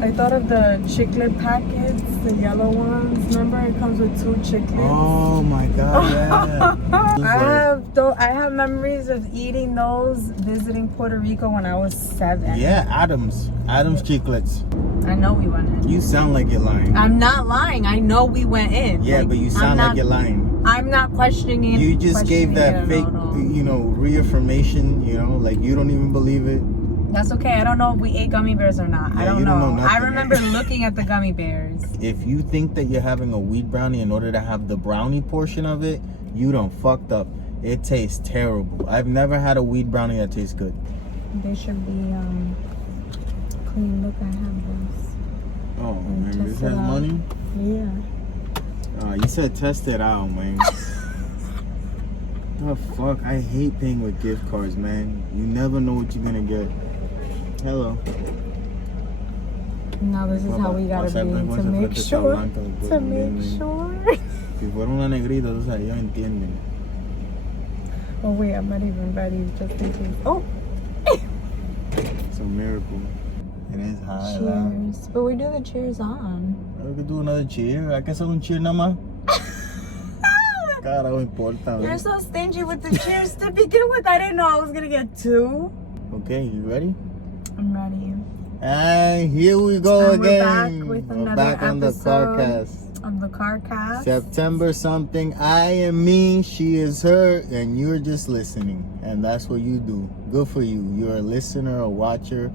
I thought of the chiclet packets, the yellow ones. Remember, it comes with 2 chiclets. Oh my god, yeah. I have memories of eating those visiting Puerto Rico when I was 7. Yeah, Adams chiclets. I know we went in. You sound like you're lying. I'm not lying. I know we went in. Yeah, but you sound like you're lying. I'm not questioning it. You just gave that fake, reaffirmation, like you don't even believe it. That's okay. I don't know if we ate gummy bears or not. Yeah, I don't you know. don't know nothing. I remember looking at the gummy bears. If you think that you're having a wheat brownie in order to have the brownie portion of it, you done fucked up. It tastes terrible. I've never had a wheat brownie that tastes good. They should be clean. Look, I have this. Oh, man, this has money? Yeah. You said test it out, man. The fuck? I hate paying with gift cards, man. You never know what you're gonna get. Hello. Now this is how we gotta be to make sure. To make sure. Si fuera una negrita, tú sabes, ellos entienden. Oh wait, I'm not even ready just in case. Oh! It's a miracle. It is high. Cheers. But we do the cheers on. We could do another cheer. Hay que hacer un cheer nada más. Carajo importa. You're so stingy with the cheers to begin with. I didn't know I was gonna get 2. Okay, you ready? I'm ready. And here we go and again. We're back with We're another back on the CarCast. On the CarCast. September something. I am me, she is her, and you're just listening. And that's what you do. Good for you. You're a listener, a watcher,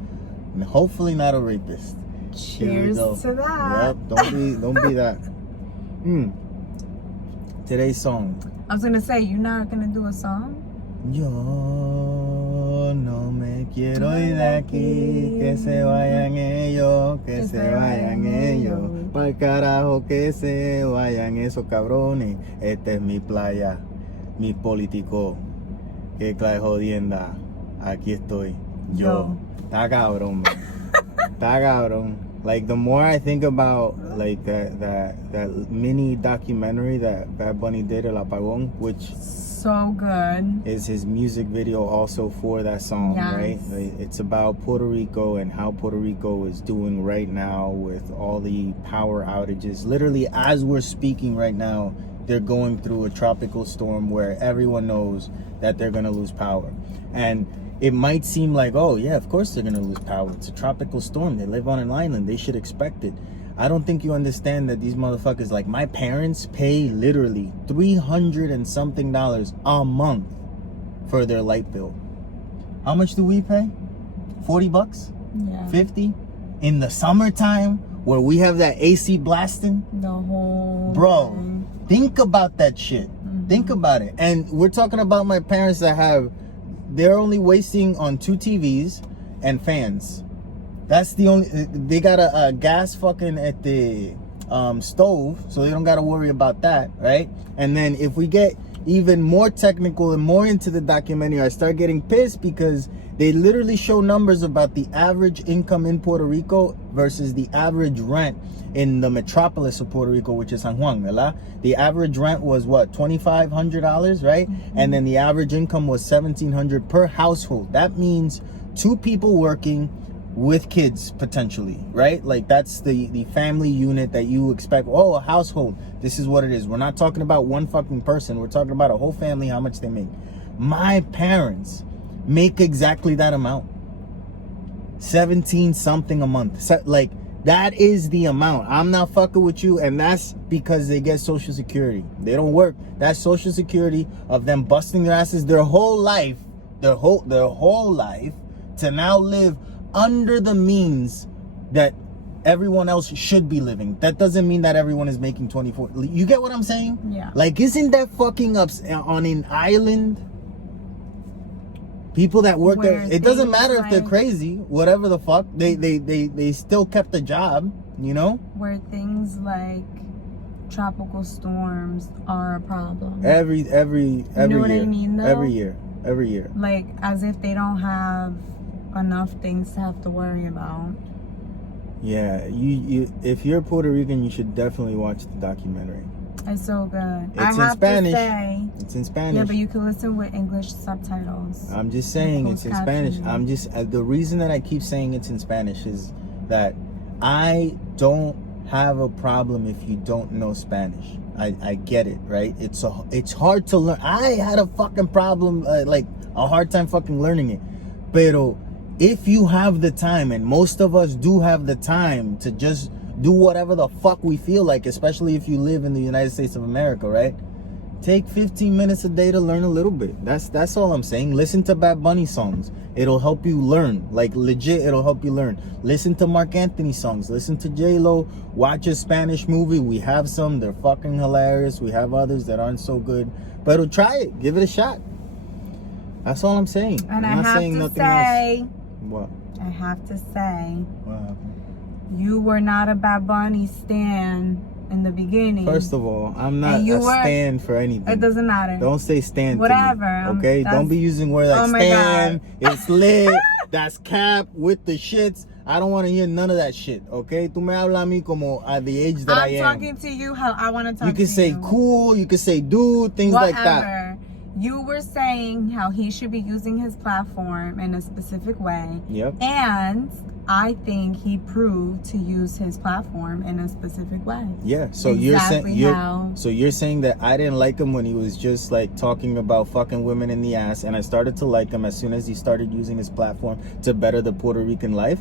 and hopefully not a rapist. Cheers to that. Yep, don't be that. Today's song. I was gonna say, you're not gonna do a song? Yo no me quiero ir de aquí, que se vayan ellos, que se vayan ellos. Pa'l carajo que se vayan esos cabrones. Esta es mi playa, mi político. Que clase jodienda. Aquí estoy. Yo. Está cabrón, man. Está cabrón. Like, the more I think about like that mini documentary that Bad Bunny did, El Apagón, which so good, is his music video also for that song, yes. Right? Like, it's about Puerto Rico and how Puerto Rico is doing right now with all the power outages. Literally, as we're speaking right now, they're going through a tropical storm where everyone knows that they're gonna lose power. And it might seem like, oh yeah, of course they're gonna lose power. It's a tropical storm. They live on an island. They should expect it. I don't think you understand that these motherfuckers, like my parents, pay literally $300 and something a month for their light bill. How much do we pay? 40 bucks? Yeah. 50? In the summertime where we have that AC blasting? The whole Bro, thing. Think about that shit. Think about it. And we're talking about my parents that they're only wasting on 2 TVs and fans. That's the only, they got a gas fucking at the stove, so they don't got to worry about that, right? And then if we get even more technical and more into the documentary, I start getting pissed because they literally show numbers about the average income in Puerto Rico versus the average rent in the metropolis of Puerto Rico, which is San Juan, ¿verdad? The average rent was what, $2,500, right? And then the average income was $1,700 per household. That means 2 people working with kids potentially, right? Like that's the family unit that you expect. Oh, a household, this is what it is. We're not talking about one fucking person. We're talking about a whole family, how much they make. My parents make exactly that amount, 17 something a month. So, like, that is the amount. I'm not fucking with you, and that's because they get Social Security. They don't work. That's Social Security of them busting their asses their whole life, their whole life, to now live under the means that everyone else should be living. That doesn't mean that everyone is making 24. You get what I'm saying? Yeah. Like, isn't that fucking on an island? People that work there, it doesn't matter if they're crazy, whatever the fuck, they still kept a job, you know? Where things like tropical storms are a problem. Every you know year. What I mean, though? Every year. Like, as if they don't have enough things to have to worry about. Yeah, you if you're Puerto Rican, you should definitely watch the documentary. It's so good. It's in Spanish. It's in Spanish. Yeah, but you can listen with English subtitles. I'm just saying it's in Spanish. The reason that I keep saying it's in Spanish is that I don't have a problem if you don't know Spanish. I get it, right? It's hard to learn. I had a fucking problem, like a hard time fucking learning it. Pero if you have the time, and most of us do have the time to just do whatever the fuck we feel like, especially if you live in the United States of America, right? Take 15 minutes a day to learn a little bit. That's all I'm saying. Listen to Bad Bunny songs. It'll help you learn. Like, legit, it'll help you learn. Listen to Mark Anthony songs. Listen to J-Lo. Watch a Spanish movie. We have some. They're fucking hilarious. We have others that aren't so good. But try it. Give it a shot. That's all I'm saying. And I'm not saying nothing else. What? I have to say, What happened? you were not a Bad Bunny stan in the beginning. First of all, I'm not a stan for anything. It doesn't matter. Don't say stan. Whatever. To me, okay? Don't be using words like stan. God. It's lit. That's cap with the shits. I don't want to hear none of that shit. Okay? Tú me hablas a mí como at the age that I am. I'm talking to you how I want to talk to you. You can say cool. You can say dude. Things like that. You were saying how he should be using his platform in a specific way. Yep. And I think he proved to use his platform in a specific way. Yeah. So you're saying that I didn't like him when he was just like talking about fucking women in the ass, and I started to like him as soon as he started using his platform to better the Puerto Rican life.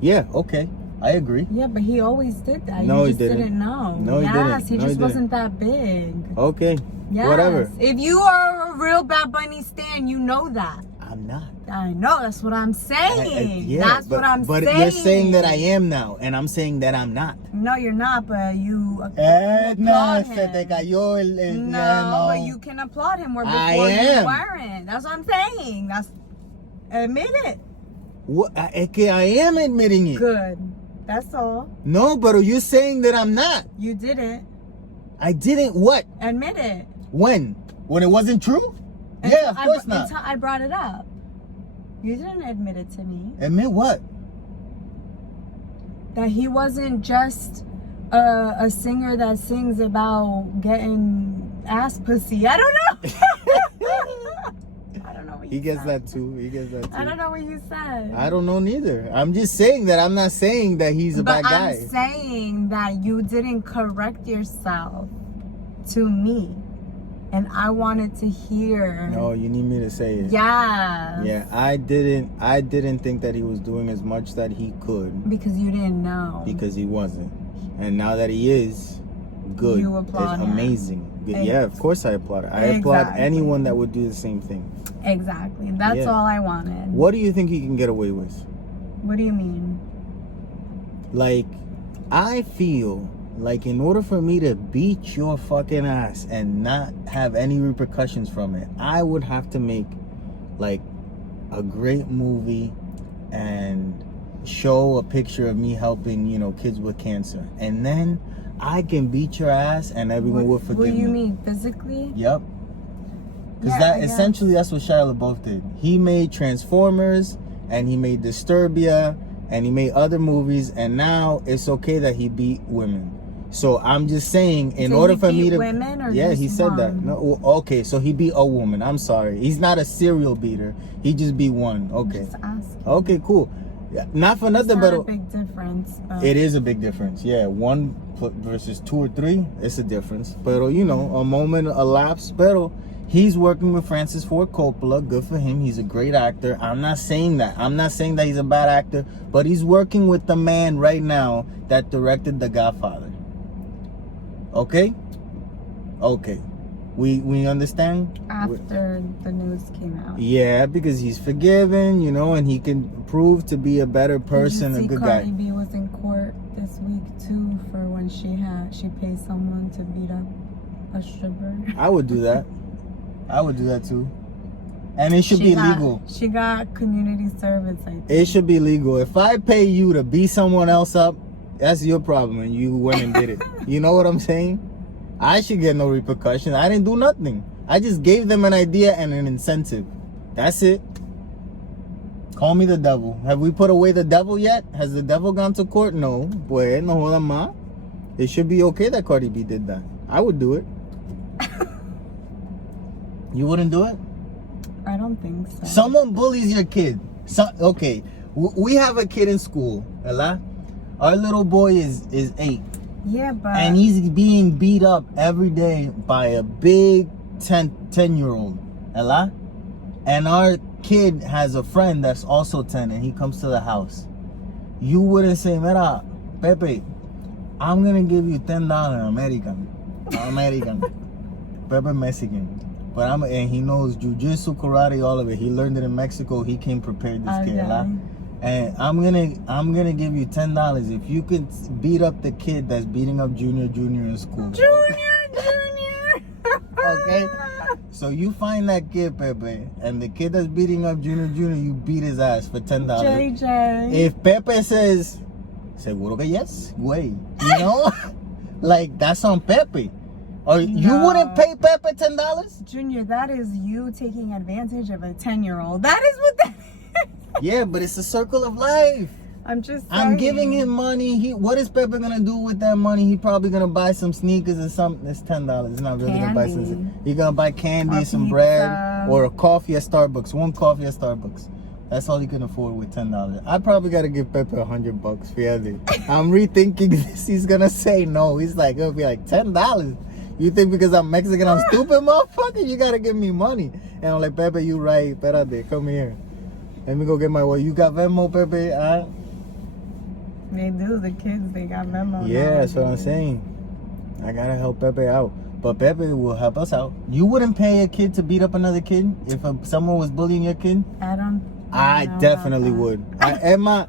Yeah. Okay. I agree. Yeah, but he always did that. No, you just he didn't. didn't know. No, he didn't. Yes, he no, just wasn't that big. Okay. Yes. Whatever. If you are a real Bad Bunny stan, you know that. I'm not. I know. That's what I'm saying. That's what I'm saying. But you're saying that I am now, and I'm saying that I'm not. No, you're not, but you applaud him. Se te cayó No, but you can applaud him where before you weren't. That's what I'm saying. Admit it. What? Es que I am admitting it. Good. That's all. No, but you're saying that I'm not. You didn't. I didn't what? Admit it. When? When it wasn't true? Yeah, of course not. Until I brought it up. You didn't admit it to me. Admit what? That he wasn't just a singer that sings about getting ass pussy. I don't know. I don't know what you He gets said. that too. He gets that too. I don't know what you said. I don't know neither. I'm just saying that. I'm not saying that he's a bad guy. I'm saying that you didn't correct yourself to me. And I wanted to hear. No, you need me to say it. Yeah. Yeah, I didn't think that he was doing as much that he could. Because you didn't know. Because he wasn't. And now that he is, good. You applaud it's him. amazing. Yeah, of course I applaud it. I applaud anyone that would do the same thing. Exactly. That's all I wanted. What do you think he can get away with? What do you mean? Like, I feel like in order for me to beat your fucking ass and not have any repercussions from it, I would have to make like a great movie and show a picture of me helping, kids with cancer. And then I can beat your ass and everyone will forgive me. What do you mean? Physically? Yep. Because essentially that's what Shia LaBeouf did. He made Transformers and he made Disturbia and he made other movies, and now it's okay that he beat women. So I'm just saying, in order for me to women or he said that. No, okay, so he beat a woman. I'm sorry, he's not a serial beater. He just beat one. Okay. Just asking. Okay, cool. Yeah, not for nothing, but a big difference. It is a big difference. Yeah, 1 versus 2 or 3, it's a difference. But a moment elapsed. But he's working with Francis Ford Coppola. Good for him. He's a great actor. I'm not saying that. I'm not saying that he's a bad actor, but he's working with the man right now that directed The Godfather. Okay? Okay. We understand? After the news came out. Yeah, because he's forgiven, and he can prove to be a better person, a good guy. Cardi B was in court this week too for when she paid someone to beat up a stripper. I would do that. I would do that too. And it should be legal. She got community service, I think. It should be legal. If I pay you to beat someone else up, that's your problem, and you went and did it. You know what I'm saying? I should get no repercussions. I didn't do nothing. I just gave them an idea and an incentive. That's it. Call me the devil. Have we put away the devil yet? Has the devil gone to court? No. Pues no joda más. It should be okay that Cardi B did that. I would do it. You wouldn't do it? I don't think so. Someone bullies your kid. Okay, we have a kid in school, ¿verdad? Our little boy is 8. Yeah, but And he's being beat up every day by a big 10-year-old. Ella? And our kid has a friend that's also 10 and he comes to the house. You wouldn't say, Mira, Pepe, I'm gonna give you $10 American. Pepe Mexican. But and he knows jiu-jitsu, karate, all of it. He learned it in Mexico. He came prepared, this kid. Okay. And I'm gonna give you $10 if you could beat up the kid that's beating up Junior in school. Junior. Okay? So you find that kid, Pepe, and the kid that's beating up Junior, you beat his ass for $10. JJ. If Pepe says, seguro que yes, güey. You know? Like, that's on Pepe. Or you No. wouldn't pay Pepe $10? Junior, that is you taking advantage of a 10-year-old. That is what that is. Yeah, but it's a circle of life. I'm just saying. I'm giving him money. What is Pepe gonna do with that money? He probably gonna buy some sneakers or something. It's $10. He's not really gonna buy Candy. some. He's gonna buy candy, Or some pizza. bread, or a coffee at Starbucks. One coffee at Starbucks. That's all he can afford with $10. I probably gotta give Pepe $100. Fíjate. I'm rethinking this. He's gonna say no. He's like, it'll be like $10. You think because I'm Mexican, I'm stupid, motherfucker? You gotta give me money. And I'm like, Pepe, you right. Espérate, come here. Let me go get my way. You got Venmo, Pepe? They do, the kids, they got memo. Yeah, that's what I'm saying. I gotta help Pepe out. But Pepe will help us out. You wouldn't pay a kid to beat up another kid if someone was bullying your kid? I don't I know definitely about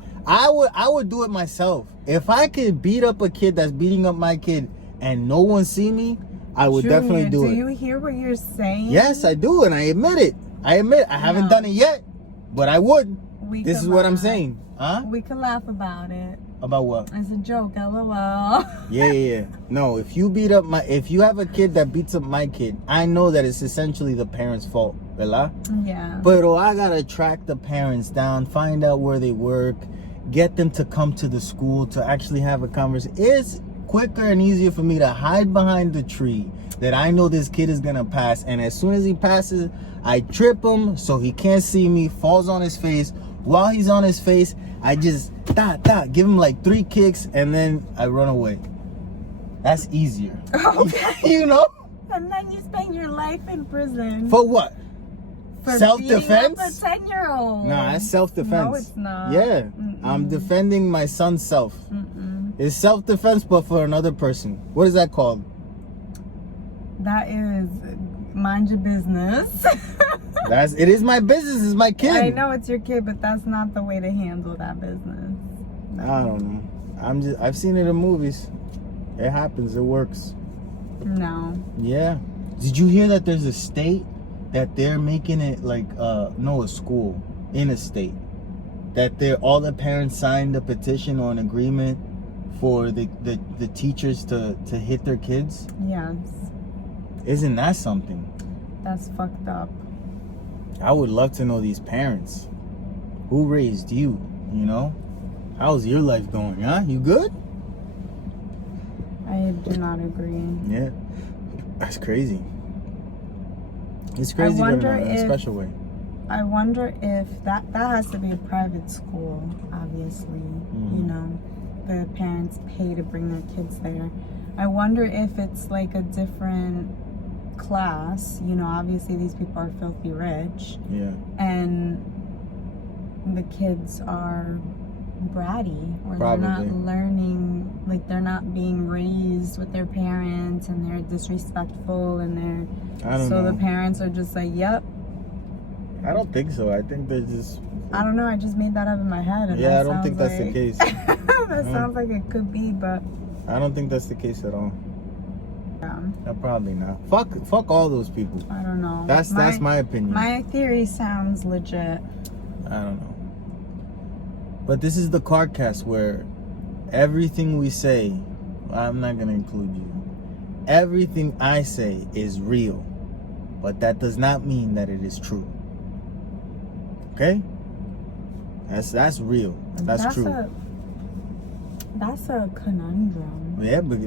would. I would do it myself. If I could beat up a kid that's beating up my kid and no one see me, I would Junior, definitely do it. Do you hear what you're saying? Yes, I do, and I admit it. I haven't done it yet, but I would. This is what I'm saying. Huh? We could laugh about it. About what? It's a joke, LOL. Yeah. No, if you have a kid that beats up my kid, I know that it's essentially the parents' fault, ¿verdad? Yeah. But I gotta track the parents down, find out where they work, get them to come to the school to actually have a conversation. It's quicker and easier for me to hide behind the tree that I know this kid is gonna pass, and as soon as he passes, I trip him so he can't see me, falls on his face. While he's on his face, I just give him like 3 kicks, and then I run away. That's easier. Okay. You know? And then you spend your life in prison. For what? For Self-defense? beating up a 10-year-old. No, that's self-defense. No, it's not. Yeah. Mm-mm. I'm defending my son's self. Mm-mm. It's self-defense, but for another person. What is that called? That is mind your business. It is my business. It's my kid. I know it's your kid, but that's not the way to handle that business. I don't know. I've seen it in movies. It happens. It works. No. Yeah. Did you hear that there's a state that they're making it like a school in a state that all the parents signed a petition or an agreement for the teachers to hit their kids? Yes. Isn't that something? That's fucked up. I would love to know these parents. Who raised you? You know? How's your life going, huh? You good? I do not agree. Yeah. That's crazy. It's crazy, but in a special way. I wonder if that has to be a private school, obviously. Mm-hmm. You know, the parents pay to bring their kids there. I wonder if it's like a different class. You know, obviously these people are filthy rich. Yeah. And the kids are bratty, or Probably. they're not learning, like they're not being raised with their parents, and they're disrespectful, and I don't know. the parents are just like, yep. I don't think so. I think they're just... I don't know, I just made that up in my head. And Yeah, that I don't think that's the case. That sounds like it could be, but I don't think that's the case at all. yeah. Probably not. Fuck all those people. I don't know. That's my opinion. My theory sounds legit. I don't know. But this is the CarCast where everything we say, I'm not going to include you. Everything I say is real. But that does not mean that it is true. Okay? That's real. That's true. That's a conundrum. Yeah, but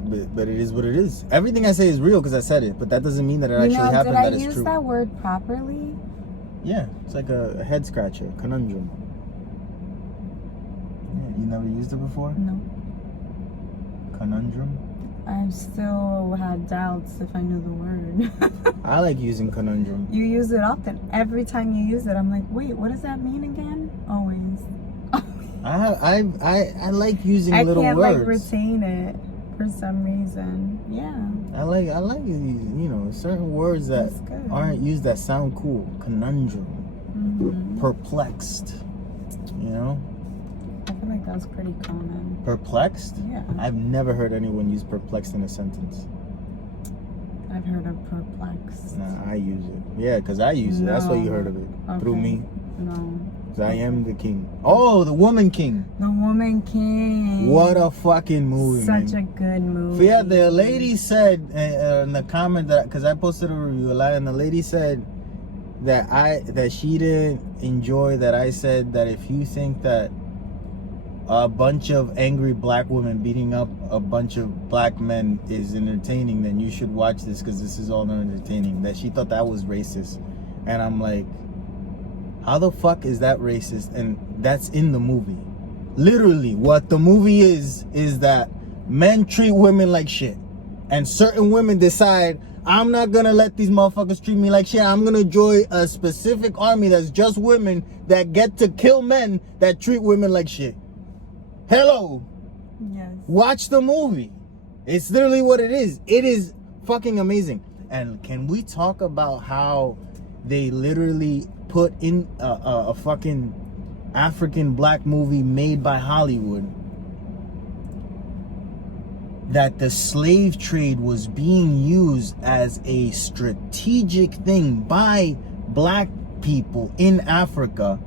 it is what it is. Everything I say is real because I said it, but that doesn't mean that it actually happened. That is true. Did I use that word properly? Yeah, it's like a head scratcher, conundrum. Yeah, you never used it before? No. Conundrum? I still had doubts if I knew the word. I like using conundrum. You use it often. Every time you use it, I'm like, wait, what does that mean again? Always. I like using little can't words. like retain it for some reason. Yeah. I like you know, certain words that aren't used that sound cool. Conundrum. Mm-hmm. Perplexed. You know? I feel like that's pretty common. Perplexed? Yeah. I've never heard anyone use perplexed in a sentence. I've heard of perplexed. Nah, I use it. Yeah, because I use it. That's why you heard of it. Okay. Through me. No. Because I am the king. Oh, the Woman King. The Woman King. What a fucking movie, Such man. a good movie. Yeah, the lady said in the comment that, because I posted a review a lot, and the lady said that she didn't enjoy that I said that if you think that a bunch of angry black women beating up a bunch of black men is entertaining, then you should watch this because this is all entertaining. That she thought that was racist. And I'm like, how the fuck is that racist? And that's in the movie. Literally, what the movie is that men treat women like shit. And certain women decide, I'm not gonna let these motherfuckers treat me like shit. I'm gonna join a specific army that's just women that get to kill men that treat women like shit. Hello. Yes. Watch the movie. It's literally what it is. It is fucking amazing. And can we talk about how they literally put in a fucking African black movie made by Hollywood, that the slave trade was being used as a strategic thing by black people in Africa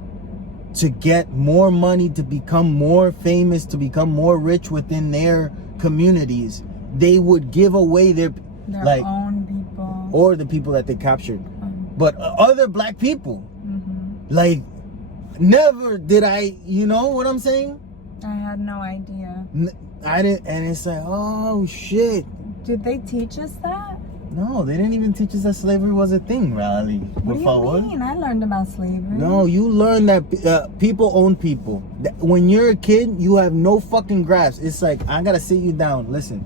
to get more money, to become more famous, to become more rich within their communities. They would give away their like own people, or the people that they captured, but other black people. Mm-hmm. Like, never did I, you know what I'm saying? I had no idea. I didn't, and it's like, oh shit. Did they teach us that? No, they didn't even teach us that slavery was a thing, Riley. What do you mean? I learned about slavery. No, you learn that people own people. When you're a kid, you have no fucking grasp. It's like, I gotta sit you down. Listen,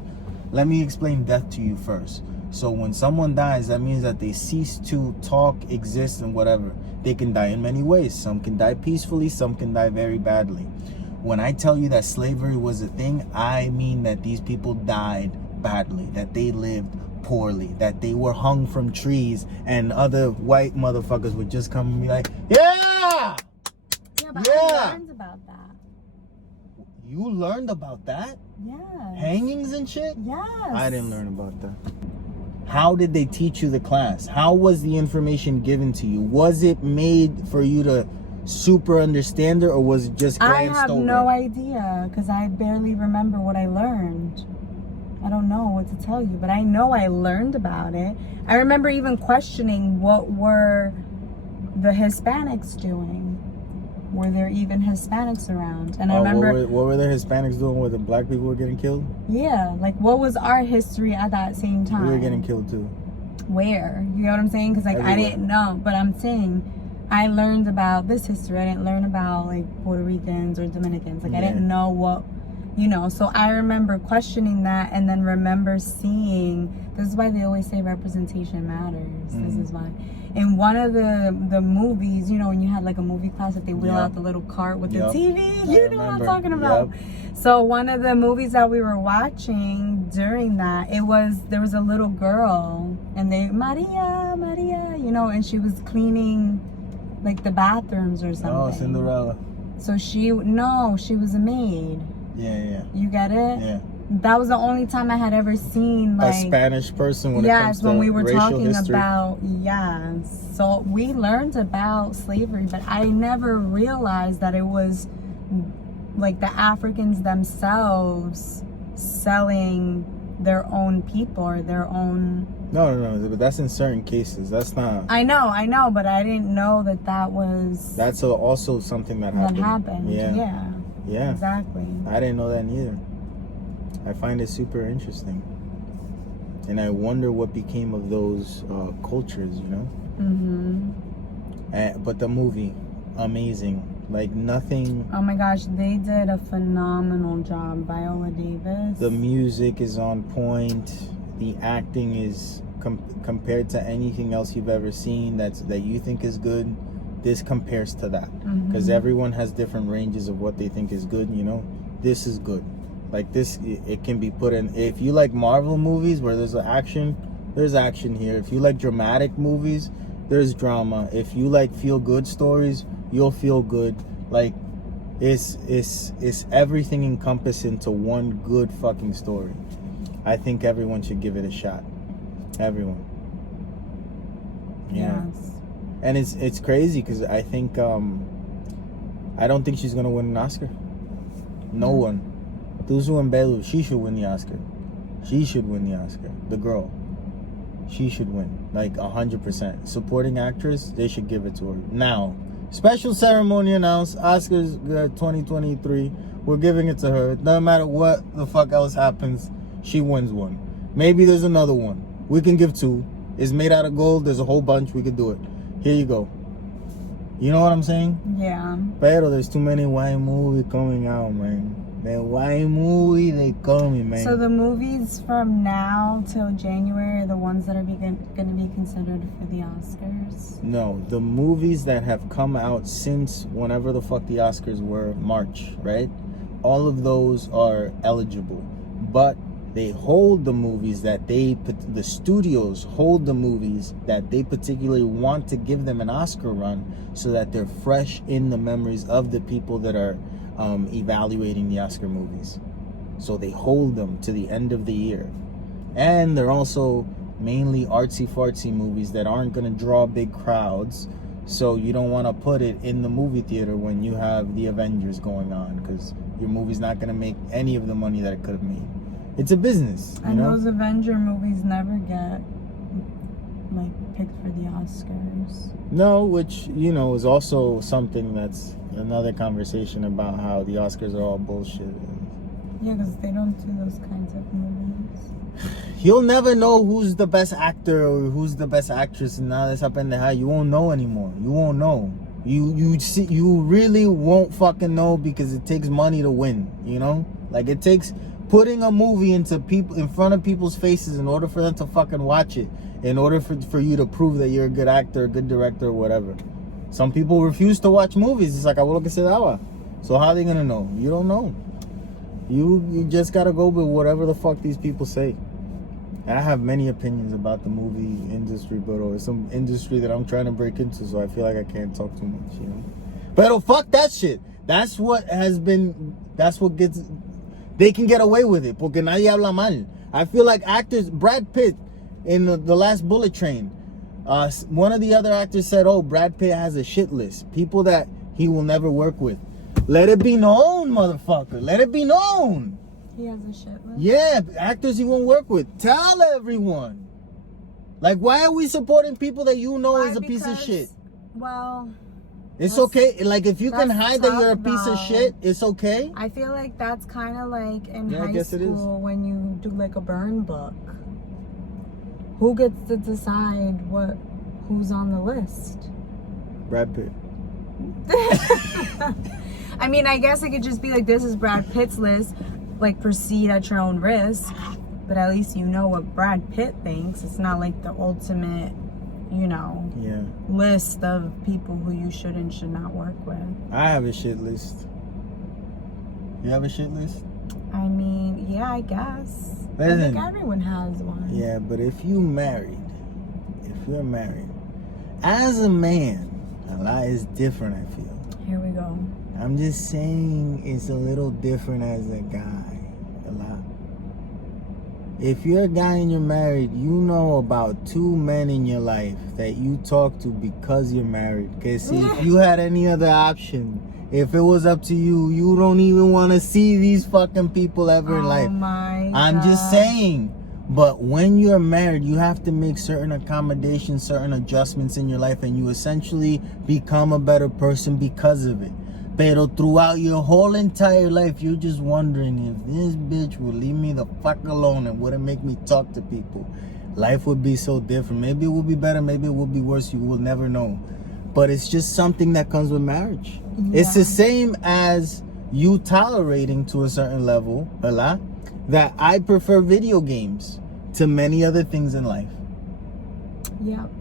let me explain death to you first. So when someone dies, that means that they cease to talk, exist, and whatever. They can die in many ways. Some can die peacefully, some can die very badly. When I tell you that slavery was a thing, I mean that these people died badly, that they lived poorly, that they were hung from trees, and other white motherfuckers would just come and be like, yeah! Yeah, but I learned about that. You learned about that? Yes. Hangings and shit? Yes. I didn't learn about that. How did they teach you the class? How was the information given to you? Was it made for you to super understand it, or was it just glanced over? I have no idea, because I barely remember what I learned. I don't know what to tell you, but I know I learned about it. I remember even questioning, what were the Hispanics doing? Were there even Hispanics around? And I remember... What were the Hispanics doing where the black people were getting killed? Yeah, like what was our history at that same time? We were getting killed too. Where? You know what I'm saying? Because like Everywhere. I didn't know, but I'm saying I learned about this history. I didn't learn about like Puerto Ricans or Dominicans. Like I didn't know what, you know. So I remember questioning that, and then remember seeing. This is why they always say representation matters. This is why. In one of the movies, you know, when you had like a movie class that they wheel out the little cart with the TV, you know what I'm talking about. So one of the movies that we were watching during that, there was a little girl, and Maria, you know, and she was cleaning like the bathrooms or something. Oh, Cinderella. So she was a maid. Yeah. You get it? Yeah. That was the only time I had ever seen like a Spanish person when it comes to when we were racial talking history. about so we learned about slavery, but I never realized that it was like the Africans themselves selling their own people or their own. No, but that's in certain cases. That's not. I know, but I didn't know that was. That's also something that happened. Yeah. Exactly. I didn't know that neither. I find it super interesting, and I wonder what became of those cultures, you know. Mm-hmm. But the movie, amazing. Like nothing. Oh my gosh, they did a phenomenal job. Viola Davis. The music is on point. The acting is compared to anything else you've ever seen that you think is good. This compares to that, because everyone has different ranges of what they think is good. You know, this is good. Like this, it can be put in. If you like Marvel movies where there's action here. If you like dramatic movies, there's drama. If you like feel good stories, you'll feel good. Like it's everything encompassed into one good fucking story. I think everyone should give it a shot. Everyone. Yeah. Yes. And it's crazy because I think I don't think she's gonna win an Oscar. No one. Tuzu and Belu, she should win the Oscar. She should win the Oscar. The girl. She should win. Like 100%. Supporting actress, they should give it to her. Now, special ceremony announced, Oscars 2023. We're giving it to her. No matter what the fuck else happens, she wins one. Maybe there's another one. We can give two. It's made out of gold. There's a whole bunch. We could do it. Here you go. You know what I'm saying? Yeah. Pero there's too many white movies coming out, man. The white movie, they coming, man. So the movies from now till January are the ones that are going to be considered for the Oscars? No, the movies that have come out since whenever the fuck the Oscars were, March, right? All of those are eligible. But they hold the movies that the studios hold the movies that they particularly want to give them an Oscar run so that they're fresh in the memories of the people that are evaluating the Oscar movies. So they hold them to the end of the year. And they're also mainly artsy-fartsy movies that aren't going to draw big crowds. So you don't want to put it in the movie theater when you have the Avengers going on, because your movie's not going to make any of the money that it could have made. It's a business, you and know? those Avenger movies never get picked for the Oscars. No, which, you know, is also something that's another conversation about how the Oscars are all bullshit. Yeah, because they don't do those kinds of movies. You'll never know who's the best actor or who's the best actress, and now that's up in the high. You won't know anymore. You won't know. You really won't fucking know, because it takes money to win, you know? Like, it takes putting a movie in front of people's faces in order for them to fucking watch it, in order for you to prove that you're a good actor, a good director, or whatever. Some people refuse to watch movies. It's like, abuelo que se daba. So how are they gonna know? You don't know. You just gotta go with whatever the fuck these people say. I have many opinions about the movie industry, but it's some industry that I'm trying to break into, so I feel like I can't talk too much, you know? But fuck that shit. That's what gets... They can get away with it, porque nadie habla mal. I feel like actors... Brad Pitt, in the last Bullet Train, one of the other actors said, oh, Brad Pitt has a shit list. People that he will never work with. Let it be known, motherfucker. Let it be known. He has a shit list? Yeah, actors he won't work with. Tell everyone. Like, why are we supporting people that you know is a piece of shit? Well... It's okay. Like, if you can hide that you're a piece of shit, it's okay. I feel like that's kind of like in high school when you do like a burn book. Who gets to decide who's on the list? Brad Pitt. I mean, I guess it could just be like, this is Brad Pitt's list. Like, proceed at your own risk. But at least you know what Brad Pitt thinks. It's not like the ultimate, you know, list of people who you should and should not work with. I have a shit list. You have a shit list? I mean, yeah, I guess. Listen, I think everyone has one. Yeah, but if you're married, as a man, a lot is different, I feel. Here we go. I'm just saying it's a little different as a guy. A lot. If you're a guy and you're married, you know about 2 men in your life that you talk to because you're married. Because if you had any other option, if it was up to you, you don't even want to see these fucking people ever in life. I'm just saying. But when you're married, you have to make certain accommodations, certain adjustments in your life, and you essentially become a better person because of it. Pero throughout your whole entire life, you're just wondering if this bitch would leave me the fuck alone and wouldn't make me talk to people. Life would be so different. Maybe it would be better, maybe it would be worse. You will never know. But it's just something that comes with marriage. Yeah. It's the same as you tolerating to a certain level, that I prefer video games to many other things in life. Yep.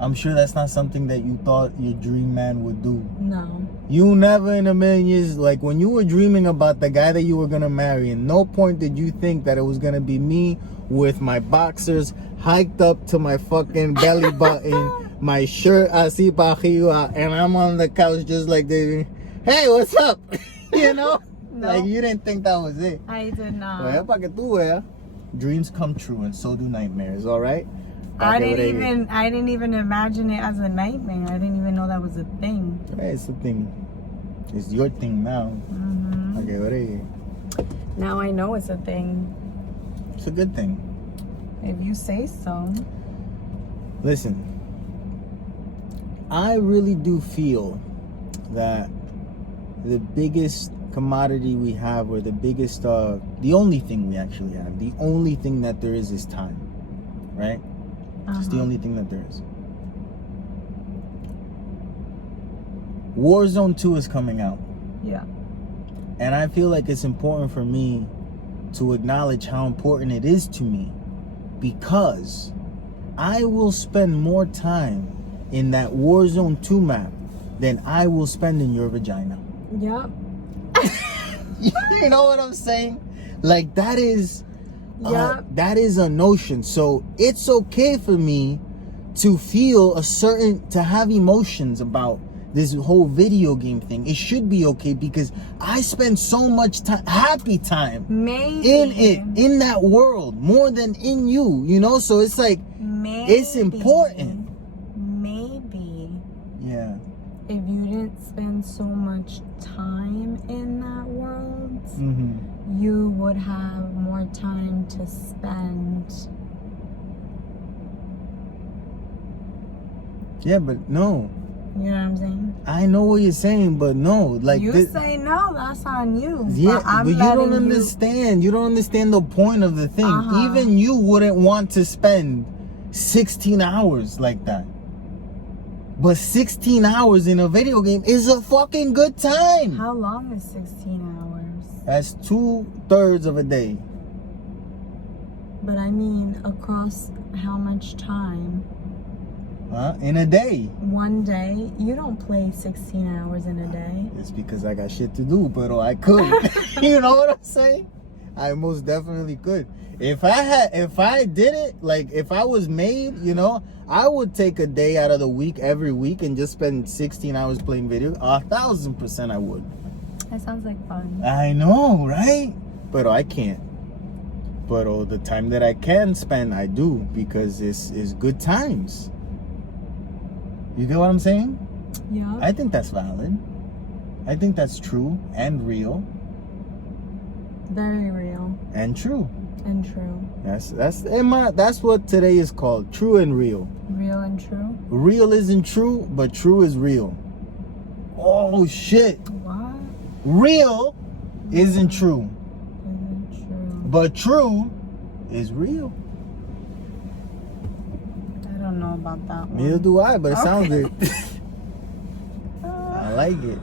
I'm sure that's not something that you thought your dream man would do. No. You never in a million years, like when you were dreaming about the guy that you were gonna marry, in no point did you think that it was gonna be me with my boxers hiked up to my fucking belly button, my shirt así pa arriba, and I'm on the couch just like this. Hey, what's up? You know? No. Like you didn't think that was it. I did not. Well, pa que tú veas, dreams come true and so do nightmares, all right? I didn't even imagine it as a nightmare. I didn't even know that was a thing. Hey, it's a thing. It's your thing now. Mm-hmm. Okay, whatever. Now I know it's a thing. It's a good thing. If you say so. Listen, I really do feel that the biggest commodity we have, or the biggest, the only thing we actually have, the only thing that there is time, right? It's the only thing that there is. Warzone 2 is coming out. Yeah. And I feel like it's important for me to acknowledge how important it is to me, because I will spend more time in that Warzone 2 map than I will spend in your vagina. Yep. You know what I'm saying? Like that is Yep. that is a notion. So it's okay for me to feel to have emotions about this whole video game thing. It should be okay because I spend so much time, happy time, in that world more than in you, you know? So it's like, it's important. Maybe. Yeah. If you didn't spend so much time in that world, you would have more time to spend. Yeah, but no. You know what I'm saying? I know what you're saying, but no. Like you say no, that's on you. Yeah, but you don't understand. You don't understand the point of the thing. Even you wouldn't want to spend 16 hours like that. But 16 hours in a video game is a fucking good time. How long is 16 hours? That's 2/3 of a day. But I mean, across how much time? In a day. One day? You don't play 16 hours in a day. It's because I got shit to do, but I could. You know what I'm saying? I most definitely could. If I did it, like if I was made, you know, I would take a day out of the week every week and just spend 16 hours playing video. 1,000% I would. That sounds like fun. I know, right? But I can't. But the time that I can spend, I do, because it's good times. You get what I'm saying? Yeah. I think that's valid. I think that's true and real. Very real. And true. And true. That's what today is called. True and real. Real and true? Real isn't true, but true is real. Oh shit. What? Real isn't true. Isn't true. But true is real. I don't know about that one. Neither do I, but it sounds good. Uh, I like it.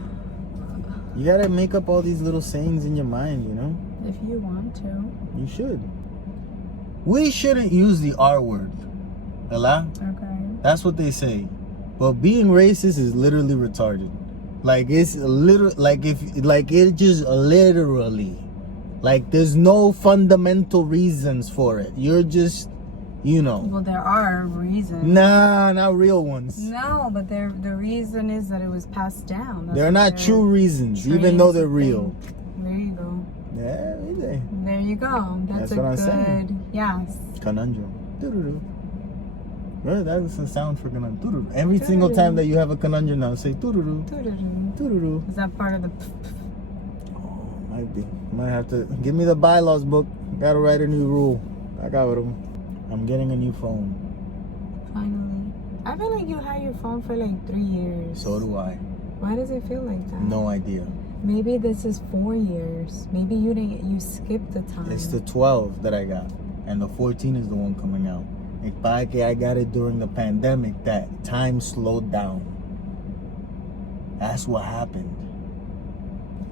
You gotta make up all these little sayings in your mind, you know? If you want to. You should. We shouldn't use the R word. Allah? Okay. That's what they say. But being racist is literally retarded. Like it's literally, it just literally, like there's no fundamental reasons for it. You're just, you know. Well, there are reasons. Nah, not real ones. No, but the reason is that it was passed down. That's They're not true reasons, even though they're real. There you go. Yeah, they. There you go. That's what I'm good, saying. Yes. Conundrum. Doo-doo-doo. Well, that doesn't sound for conundrum. Doo-doo-doo. Every single time that you have a conundrum now, say doo-doo-doo. Doo-doo-doo. Doo-doo-doo. Is that part of the... Oh, might be. Might have to give me the bylaws book. Gotta write a new rule. I got them. I'm getting a new phone. Finally. I feel like you had your phone for like 3 years. So do I. Why does it feel like that? No idea. Maybe this is 4 years. Maybe you skipped the time. It's the 12 that I got, and the 14 is the one coming out. I got it during the pandemic. That time slowed down. That's what happened.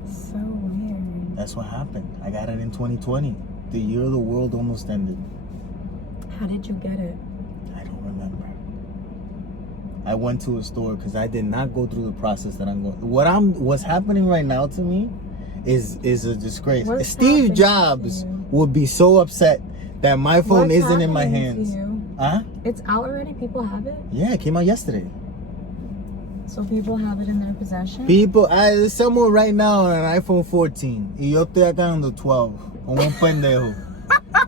So weird. That's what happened. I got it in 2020. The year the world almost ended. How did you get it? I don't remember. I went to a store because I did not go through the process that I'm going. What's happening right now to me is a disgrace. What's Steve happening Jobs to you? would be so upset that my phone What's isn't in my happening to hands. you? Huh? It's out already? People have it? Yeah, it came out yesterday. So people have it in their possession? There's someone right now on an iPhone 14. Y yo estoy acá on the 12. Como un pendejo.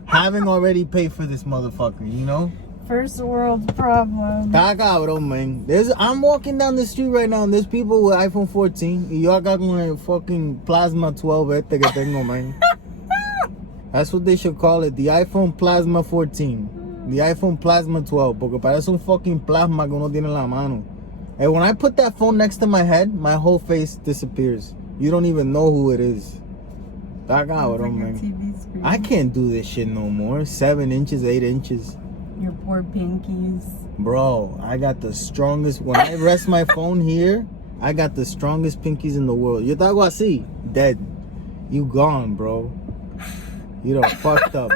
Having already paid for this motherfucker, you know? First world problem. Está cabrón, man. I'm walking down the street right now and there's people with iPhone 14. Y yo acá con el fucking Plasma 12 que tengo, man. That's what they should call it. The iPhone Plasma 14. The iPhone Plasma 12. Porque parece un fucking plasma que uno tiene en la mano. And when I put that phone next to my head, my whole face disappears. You don't even know who it is. Está cabrón, Like man. TV screen. I can't do this shit no more. 7 inches, 8 inches. Your poor pinkies. Bro, I got the strongest. When I rest my phone here, I got the strongest pinkies in the world. Yo te hago así, dead. You gone, bro. You done fucked up.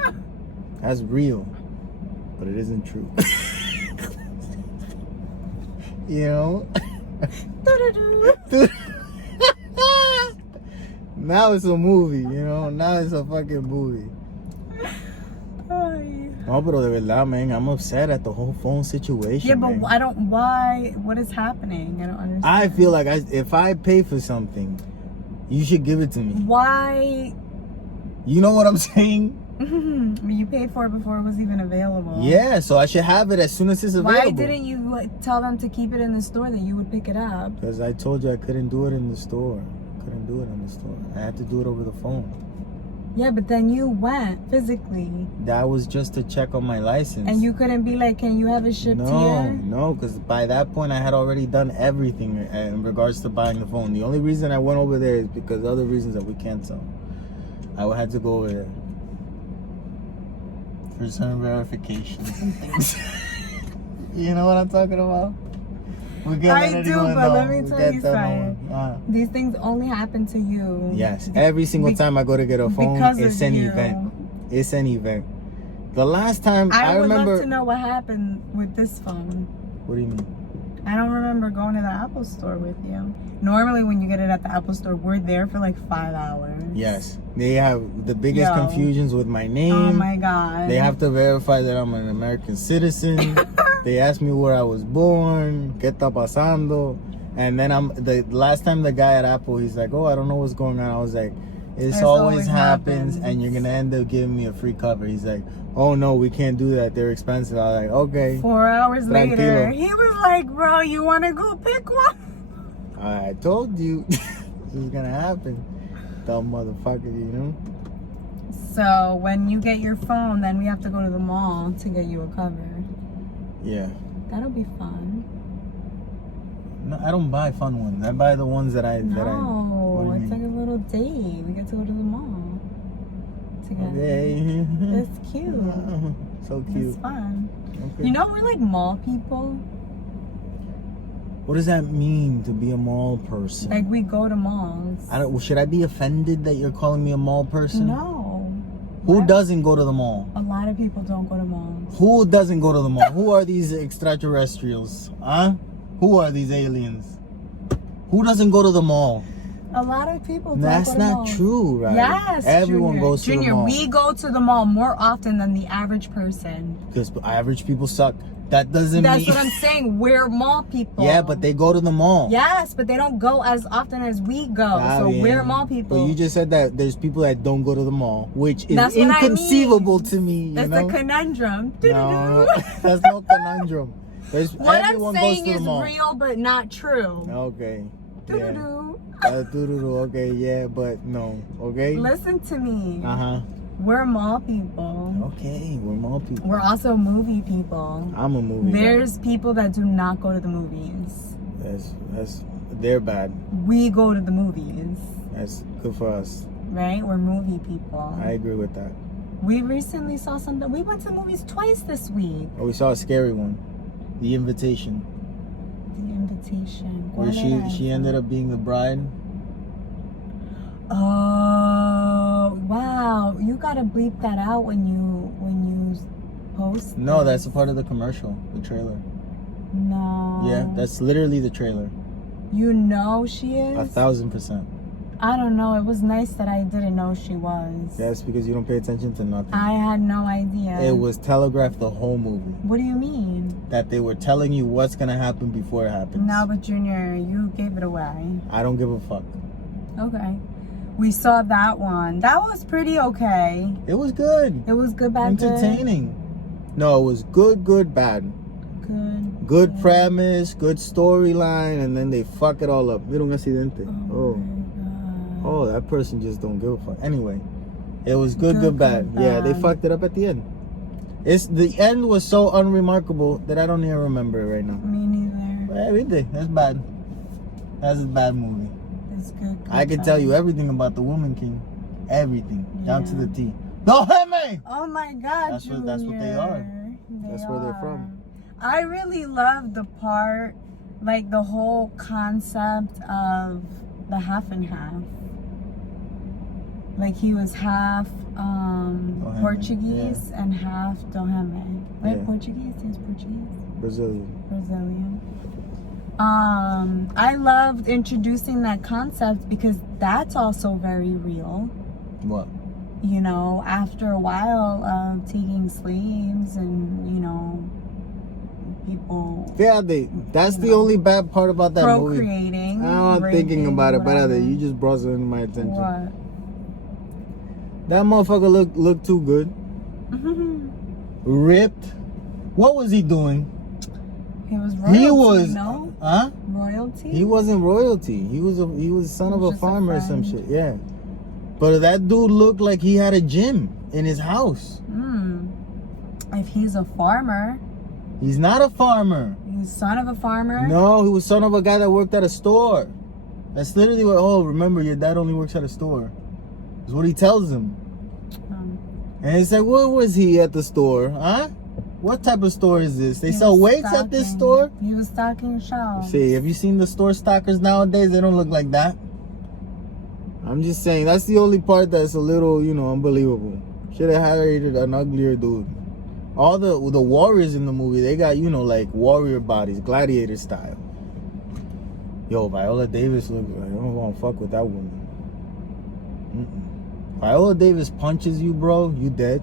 That's real. But it isn't true. You know? Now it's a movie, you know? Now it's a fucking movie. No, pero de verdad, man, I'm upset at the whole phone situation. Yeah, but man. I don't. Why? What is happening? I don't understand. I feel like if I pay for something, you should give it to me. Why? You know what I'm saying? You paid for it before it was even available. Yeah, so I should have it as soon as it's available. Why didn't you tell them to keep it in the store that you would pick it up? Because I told you I couldn't do it in the store. Couldn't do it in the store. I had to do it over the phone. Yeah, but then you went physically. That was just to check on my license. And you couldn't be like, can you have it shipped here? No, because by that point I had already done everything in regards to buying the phone. The only reason I went over there is because other reasons that we can't tell. I had to go over there for some verifications and things. You know what I'm talking about? I do, but let me tell you something. These things only happen to you. Yes, every single time I go to get a phone, it's an event. It's an event. The last time I would remember. love to know what happened with this phone. What do you mean? I don't remember going to the Apple store with you. Normally when you get it at the Apple store, we're there for like 5 hours. Yes. They have the biggest confusions with my name. Oh my God. They have to verify that I'm an American citizen. They asked me where I was born, ¿qué está pasando? And then the last time the guy at Apple, he's like, oh, I don't know what's going on. I was like, this always happens and you're going to end up giving me a free cover. He's like, oh no, we can't do that. They're expensive. I was like, okay. 4 hours later, he was like, bro, you want to go pick one? I told you this is going to happen. Dumb motherfucker, you know? So when you get your phone, then we have to go to the mall to get you a cover. Yeah. That'll be fun. No, I don't buy fun ones. I buy the ones that I... No, it's like a little date. We get to go to the mall together. Okay. That's cute. So cute. It's fun. Okay. You know, we're like mall people. What does that mean to be a mall person? Like we go to malls. Should I be offended that you're calling me a mall person? No. Who doesn't go to the mall? A lot of people don't go to malls. Who doesn't go to the mall? Who are these extraterrestrials? Huh? Who are these aliens? Who doesn't go to the mall? A lot of people don't That's go to not malls. true, right? Yes, Everyone Junior. goes to the mall. We go to the mall more often than the average person. Because average people suck. That doesn't mean... That's what I'm saying. We're mall people. Yeah, but they go to the mall. Yes, but they don't go as often as we go. We're mall people. But you just said that there's people that don't go to the mall, which is That's inconceivable to me. That's a conundrum. No, that's no conundrum. What I'm saying is real, but not true. Okay. Doo-doo-doo. Okay, yeah, but no. Okay? Listen to me. Uh-huh. We're mall people. Okay, we're mall people. We're also movie people. I'm a movie There's people that do not go to the movies. They're bad. We go to the movies. That's good for us. Right? We're movie people. I agree with that. We recently saw something. We went to the movies twice this week. Oh, we saw a scary one. The Invitation. The Invitation. Where she ended up being the bride. Oh, wow. You gotta bleep that out when you post. No, this. that's a part of the commercial, the trailer. No. Yeah, that's literally the trailer. You know she is? 1,000%. I don't know. It was nice that I didn't know she was. That's because you don't pay attention to nothing. I had no idea. It was telegraphed the whole movie. What do you mean? That they were telling you what's gonna happen before it happens. No, but Junior, you gave it away. I don't give a fuck. Okay. We saw that one. That was pretty okay. It was good. It was good, bad, Entertaining. No, it was good, bad. Good yeah. premise, good storyline, and then they fuck it all up. Vieron un accidente. Oh, that person just don't give a fuck. Anyway, it was good, bad. Yeah, they fucked it up at the end. The end was so unremarkable that I don't even remember it right now. Me neither. But everything, that's bad. That's a bad movie. It's good. I can tell you everything about the Woman King, everything down to the T. No, hey, oh my God, that's what they are. That's where they're from. I really love the part, like the whole concept of the half and half. Like he was half Portuguese and half Doheme. Right? Yeah. Portuguese? He was Portuguese? Brazilian. I loved introducing that concept because that's also very real. What? You know, after a while of taking slaves and, you know, people... Yeah, that's the only bad part about that movie. Procreating. I'm not thinking about it, but you just brought something to my attention. What? That motherfucker looked too good. Ripped. What was he doing? He was royalty, He was, no? Huh? Royalty? He wasn't royalty. He was son of a farmer or some shit. Yeah. But that dude looked like he had a gym in his house. If he's a farmer. He's not a farmer. He's son of a farmer? No, he was son of a guy that worked at a store. That's literally what, remember, your dad only works at a store. Is what he tells him. And he's like, where was he at the store? Huh? What type of store is this? They sell weights at this store? He was stocking shelves. See, have you seen the store stockers nowadays? They don't look like that. I'm just saying, that's the only part that's a little, unbelievable. Should have hired an uglier dude. All the warriors in the movie, they got, like warrior bodies, gladiator style. Yo, Viola Davis looks like, I don't want to fuck with that woman. Viola Davis punches you, bro, you dead.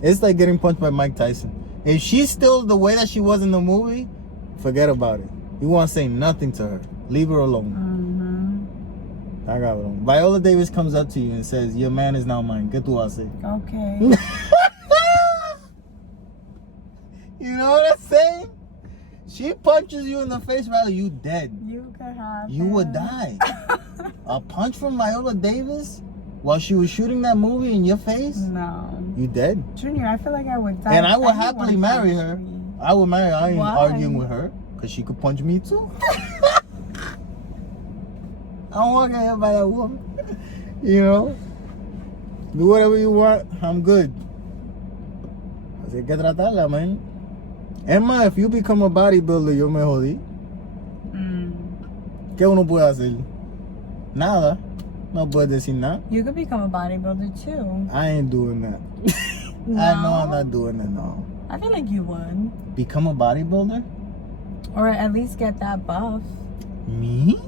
It's like getting punched by Mike Tyson. If she's still the way that she was in the movie, forget about it. You won't say nothing to her. Leave her alone. I got it. Viola Davis comes up to you and says, your man is now mine. ¿Qué tú haces? Okay. You know what I'm saying? She punches you in the face, Riley, you dead. You could have You would die. A punch from Viola Davis while she was shooting that movie in your face? No. You dead. Junior, I feel like I would die. And I would happily marry her. I would marry her. I ain't Why? arguing with her. Because she could punch me too. I don't want to get hit by that woman. Do whatever you want. I'm good. Así hay que tratarla, man. Emma, if you become a bodybuilder, yo me jodí. ¿Qué uno puede hacer? Nada. No puedes decir nada. You could become a bodybuilder too. I ain't doing that. No? I know I'm not doing that, no. I feel like you would. Become a bodybuilder? Or at least get that buff. Me?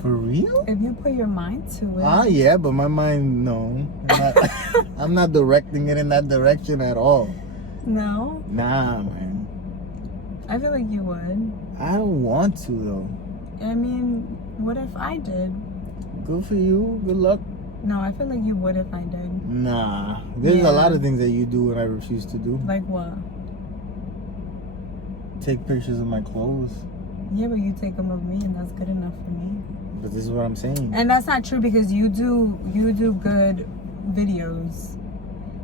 For real? If you put your mind to it. Yeah, but my mind, no. I'm not directing it in that direction at all. No? Nah, man. I feel like you would. I don't want to, though. I mean, what if I did? Good for you. Good luck. No, I feel like you would if I did. Nah. There's a lot of things that you do and I refuse to do. Like what? Take pictures of my clothes. Yeah, but you take them of me and that's good enough for me. But this is what I'm saying. And that's not true because you do good videos.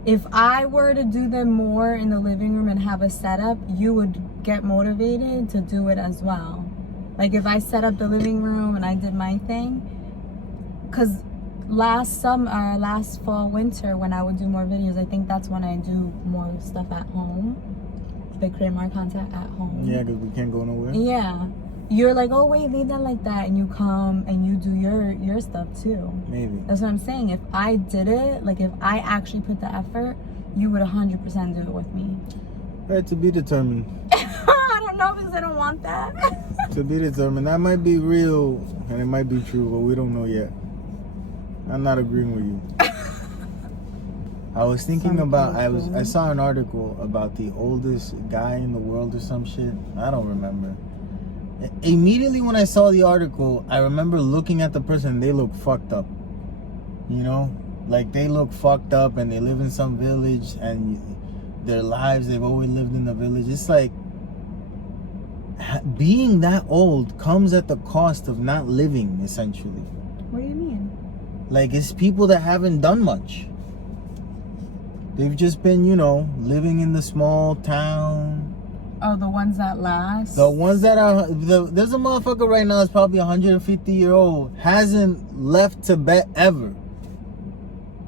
If I were to do them more in the living room and have a setup, you would get motivated to do it as well. Like if I set up the living room and I did my thing, because last summer, last fall, winter, when I would do more videos, I think that's when I do more stuff at home. Like create more content at home. Yeah, because we can't go nowhere. Yeah. You're like, oh wait, leave that like that, and you come and you do your stuff too. Maybe. That's what I'm saying. If I did it, like if I actually put the effort, you would 100% do it with me. Right, to be determined. I don't know because I don't want that. To be determined. That might be real and it might be true, but we don't know yet. I'm not agreeing with you. I was thinking about, I saw an article about the oldest guy in the world or some shit. I don't remember. Immediately when I saw the article, I remember looking at the person, they look fucked up. You know? Like they look fucked up and they live in some village and their lives, they've always lived in the village. It's like, being that old comes at the cost of not living, essentially. What do you mean? Like, it's people that haven't done much. They've just been, you know, living in the small town. Oh, the ones that last? The ones that are... there's a motherfucker right now that's probably 150-year-old. Hasn't left Tibet ever.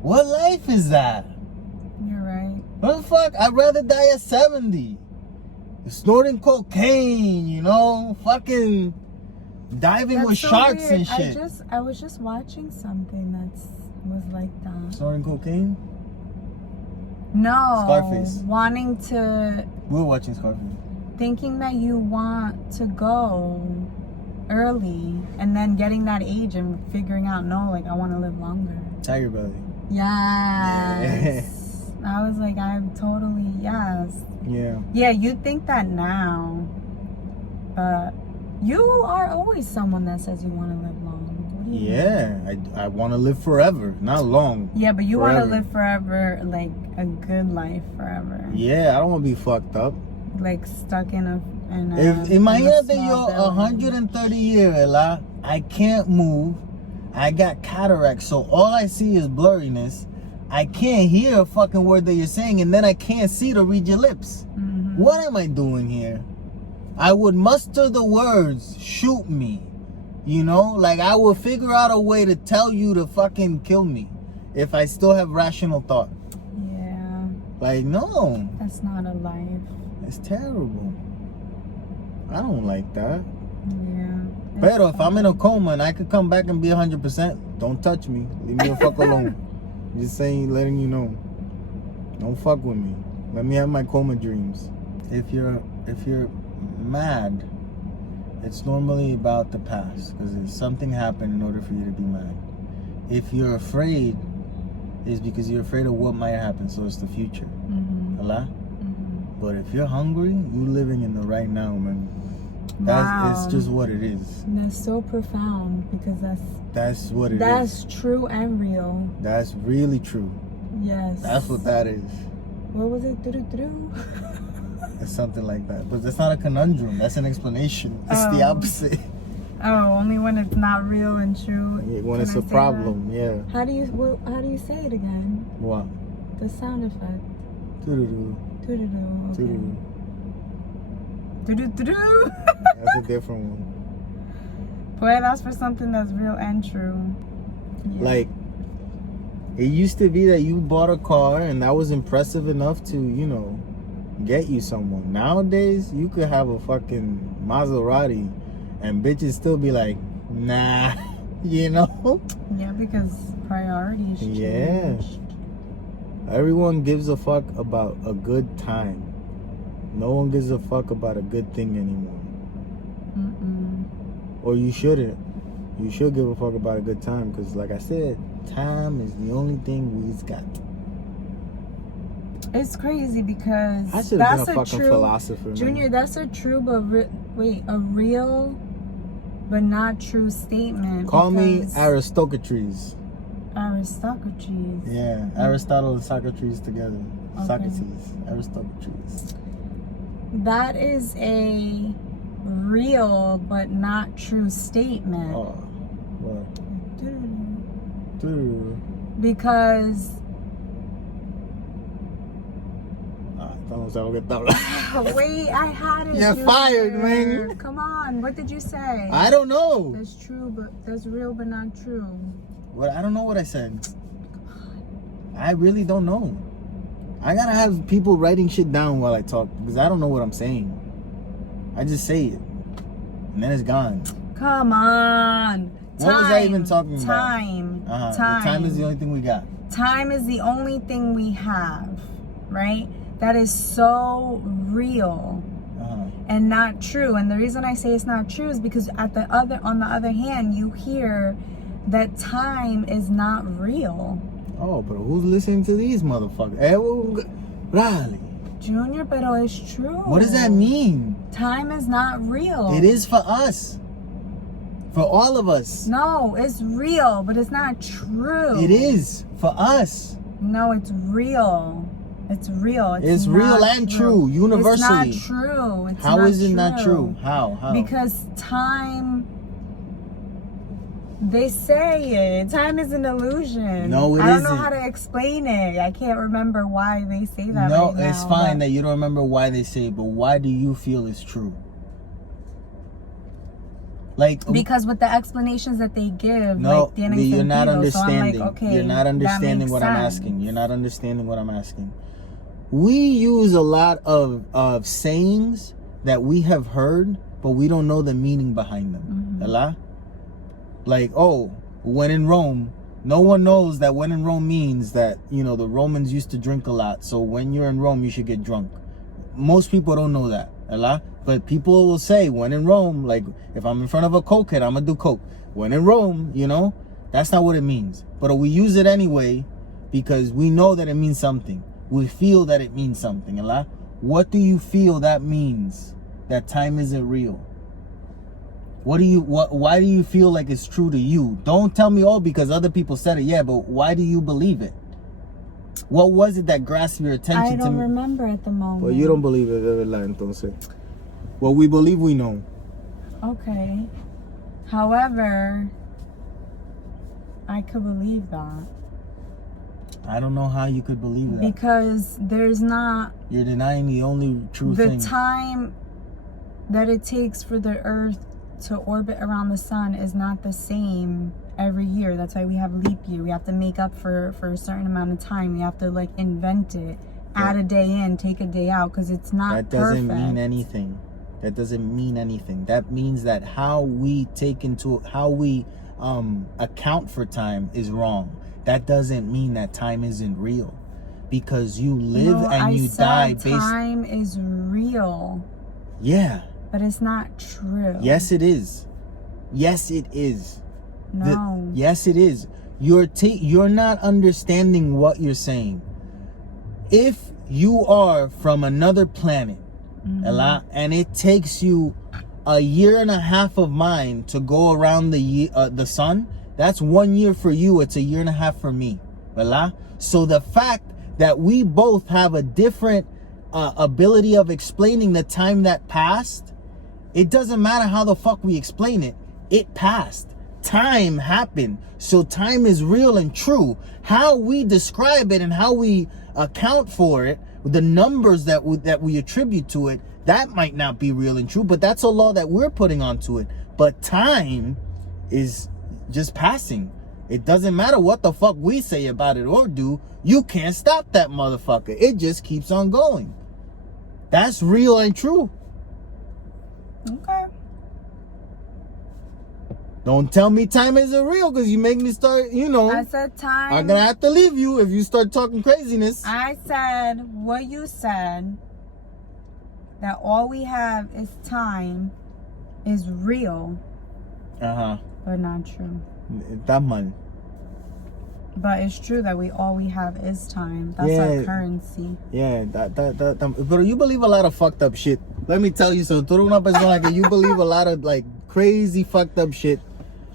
What life is that? You're right. What the fuck? I'd rather die at 70. Snorting cocaine, you know? Fucking diving with so sharks weird. and shit. I was just watching something was like that. Snorting cocaine? No. Scarface. Wanting to... We were watching Scarface. Thinking that you want to go early and then getting that age and figuring out, no, like I want to live longer. Tiger belly. Yes. I was like, I'm totally, yes. Yeah. Yeah, you'd think that now. But you are always someone that says you want to live long. What do you mean? I want to live forever, not long. Yeah, but you Forever. want to live forever, like a good life forever. Yeah, I don't want to be fucked up. Like stuck in a If imagínate yo 130 years, Ella, I can't move. I got cataracts, so all I see is blurriness. I can't hear a fucking word that you're saying, and then I can't see to read your lips. Mm-hmm. What am I doing here? I would muster the words, shoot me. You know? Like, I would figure out a way to tell you to fucking kill me if I still have rational thought. Yeah. Like, no. That's not a life. It's terrible. I don't like that. Yeah. But if I'm in a coma and I could come back and be 100%, don't touch me. Leave me the fuck alone. Just saying, letting you know. Don't fuck with me. Let me have my coma dreams. If you're mad, it's normally about the past because something happened in order for you to be mad. If you're afraid, it's because you're afraid of what might happen, so it's the future. Mm-hmm. Allah? Mm-hmm. But if you're hungry, you living in the right now, man. Wow. It's just what it is. That's so profound because That's what it is. that's true and real. That's really true. Yes. That's what that is. What was it? Do-do-do-do? It's something like that. But that's not a conundrum. That's an explanation. It's the Oh. opposite. Oh, only when it's not real and true. When Can it's I a say problem, yeah. that? How do you say it again? What? The sound effect. Doo-doo-doo. Do-do-do. Okay. Doo-doo-doo. Do-do-do-do. That's a different one. Boy, that's for something that's real and true. Yeah. Like, it used to be that you bought a car and that was impressive enough to, you know, get you someone. Nowadays, you could have a fucking Maserati and bitches still be like, nah, you know? Yeah, because priorities change. Yeah. Everyone gives a fuck about a good time. No one gives a fuck about a good thing anymore. Mm-mm. Or you shouldn't. You should give a fuck about a good time because, like I said, time is the only thing we've got. It's crazy because I should have that's been a a fucking true philosopher. Junior. Man. That's a true but a real but not true statement. Call me because Aristocrates. Aristocrates. Yeah, Aristotle and Socrates together. Okay. Socrates, Aristocrates. That is a real but not true statement. Oh, what? Dude. Because wait, I had it. You're Junior. fired, man. Come on, what did you say? I don't know. That's true, but that's real but not true. What? I don't know what I said. I really don't know. I gotta have people writing shit down while I talk because I don't know what I'm saying. I just say it, and then it's gone. Come on. What was I even talking about? Time. Time is the only thing we got. Time is the only thing we have, right? That is so real and not true. And the reason I say it's not true is because on the other hand, you hear that time is not real. Oh, but who's listening to these motherfuckers? Riley. Junior, pero it's true. What does that mean? Time is not real. It is for us. For all of us. No, it's real, but it's not true. It is for us. No, it's real. It's real. It's real and true, universally. It's not true. It's How not is it true. not true? How? Because time, they say it. Time is an illusion. No, it I don't know isn't. how to explain it. I can't remember why they say that. No, right now, it's fine that you don't remember why they say it, but why do you feel it's true? Like, because with the explanations that they give, no, like tienen you're sentido. not understanding. So I'm like, okay, you're not understanding what I'm asking. You're not understanding what I'm asking. We use a lot of sayings that we have heard, but we don't know the meaning behind them. Mm-hmm. Like, oh, when in Rome, no one knows that when in Rome means that, you know, the Romans used to drink a lot. So when you're in Rome, you should get drunk. Most people don't know that. But people will say, when in Rome, like if I'm in front of a cokehead, I'm gonna do coke. When in Rome, you know, that's not what it means. But we use it anyway because we know that it means something. We feel that it means something. What do you feel that means? That time isn't real? Why do you feel like it's true to you? Don't tell me, oh, because other people said it. Yeah, but why do you believe it? What was it that grasped your attention? I don't remember at the moment. Well, you don't believe it, entonces. Well, we believe we know. Okay. However, I could believe that. I don't know how you could believe that. Because there's not... You're denying the only true thing. The time that it takes for the Earth to orbit around the sun is not the same every year. That's why we have leap year. We have to make up for a certain amount of time. We have to like invent it, add a day in, take a day out, because it's not perfect. That doesn't mean anything. That doesn't mean anything. That means that how we account for time is wrong. That doesn't mean that time isn't real, because you live you die based. Time is real. Yeah. But it's not true. Yes, it is. Yes, it is. No. Yes, it is. You're not understanding what you're saying. If you are from another planet, and it takes you a year and a half of mine to go around the sun, that's 1 year for you. It's a year and a half for me. So the fact that we both have a different ability of explaining the time that passed, it doesn't matter how the fuck we explain it. It passed. Time happened. So time is real and true. How we describe it and how we account for it, the numbers that we attribute to it, that might not be real and true, but that's a law that we're putting onto it. But time is just passing. It doesn't matter what the fuck we say about it or do. You can't stop that motherfucker. It just keeps on going. That's real and true. Okay. Don't tell me time isn't real, because you make me start, I said time. I'm going to have to leave you if you start talking craziness. I said what you said, that all we have is time, is real. But not true. That man. But it's true that all we have is time. That's our currency. Yeah, but you believe a lot of fucked up shit. Let me tell you so. Tú eres una persona que you believe a lot of like crazy fucked up shit.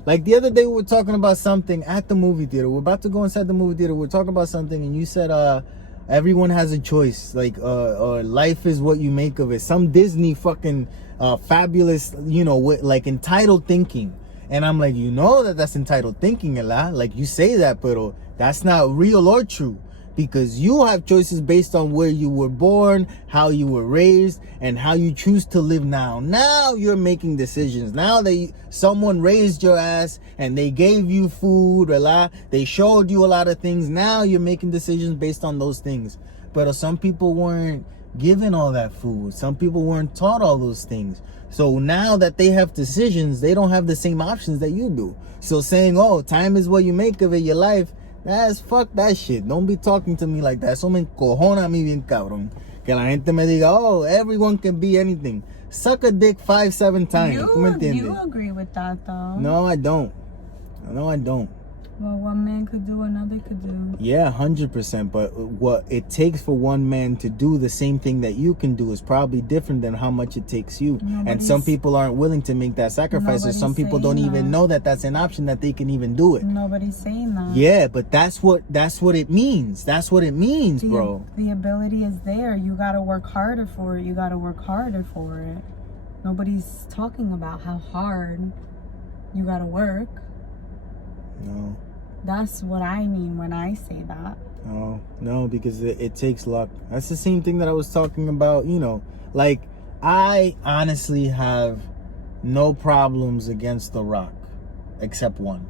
Like the other day we were talking about something at the movie theater. We're about to go inside the movie theater. We're talking about something and you said everyone has a choice. Like life is what you make of it. Some Disney fucking fabulous, like entitled thinking. And I'm like, that's entitled thinking a lot. Like you say that, but that's not real or true. because you have choices based on where you were born, how you were raised, and how you choose to live now. Now you're making decisions. Now that someone raised your ass and they gave you food, they showed you a lot of things. Now you're making decisions based on those things. But some people weren't given all that food. Some people weren't taught all those things. So now that they have decisions, they don't have the same options that you do. So saying, oh, time is what you make of it, your life, fuck that shit. Don't be talking to me like that. Eso me encojona a mí bien cabrón. Que la gente me diga, oh, everyone can be anything. Suck a dick 5-7 times. You agree with that, though. No, I don't. No, I don't. Well, one man could do, another could do. Yeah, 100%. But what it takes for one man to do the same thing that you can do is probably different than how much it takes you. And some people aren't willing to make that sacrifice, or some people don't even know that that's an option, that they can even do it. Nobody's saying that. Yeah, but that's what it means. That's what it means, bro. The ability is there. You got to work harder for it. You got to work harder for it. Nobody's talking about how hard you got to work. No. That's what I mean when I say that. No, because it takes luck. That's the same thing that I was talking about, like, I honestly have no problems against The Rock, except one.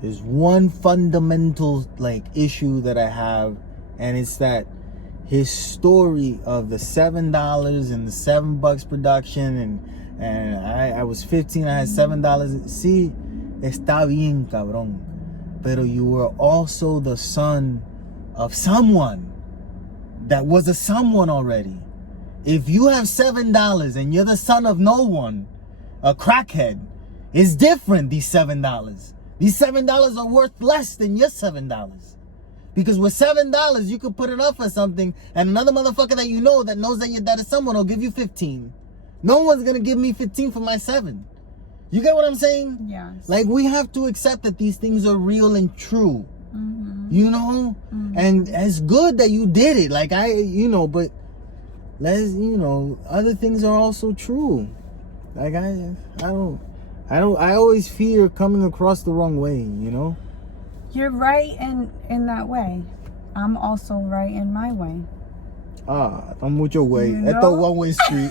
There's one fundamental, issue that I have, and it's that his story of the $7 and the $7 production, and I was 15, I had $7. See, está bien, cabrón. Pero you were also the son of someone that was a someone already. If you have $7 and you're the son of no one, a crackhead, it's different, these $7. These $7 are worth less than your $7. Because with $7, you could put it up for something, and another motherfucker that you know that knows that your dad is someone will give you 15. No one's gonna give me 15 for my 7. You get what I'm saying? Yes. Like, we have to accept that these things are real and true. Mm-hmm. And it's good that you did it. Like, but other things are also true. Like, I always fear coming across the wrong way, You're right in that way. I'm also right in my way. I'm mucho way. Esto one-way street.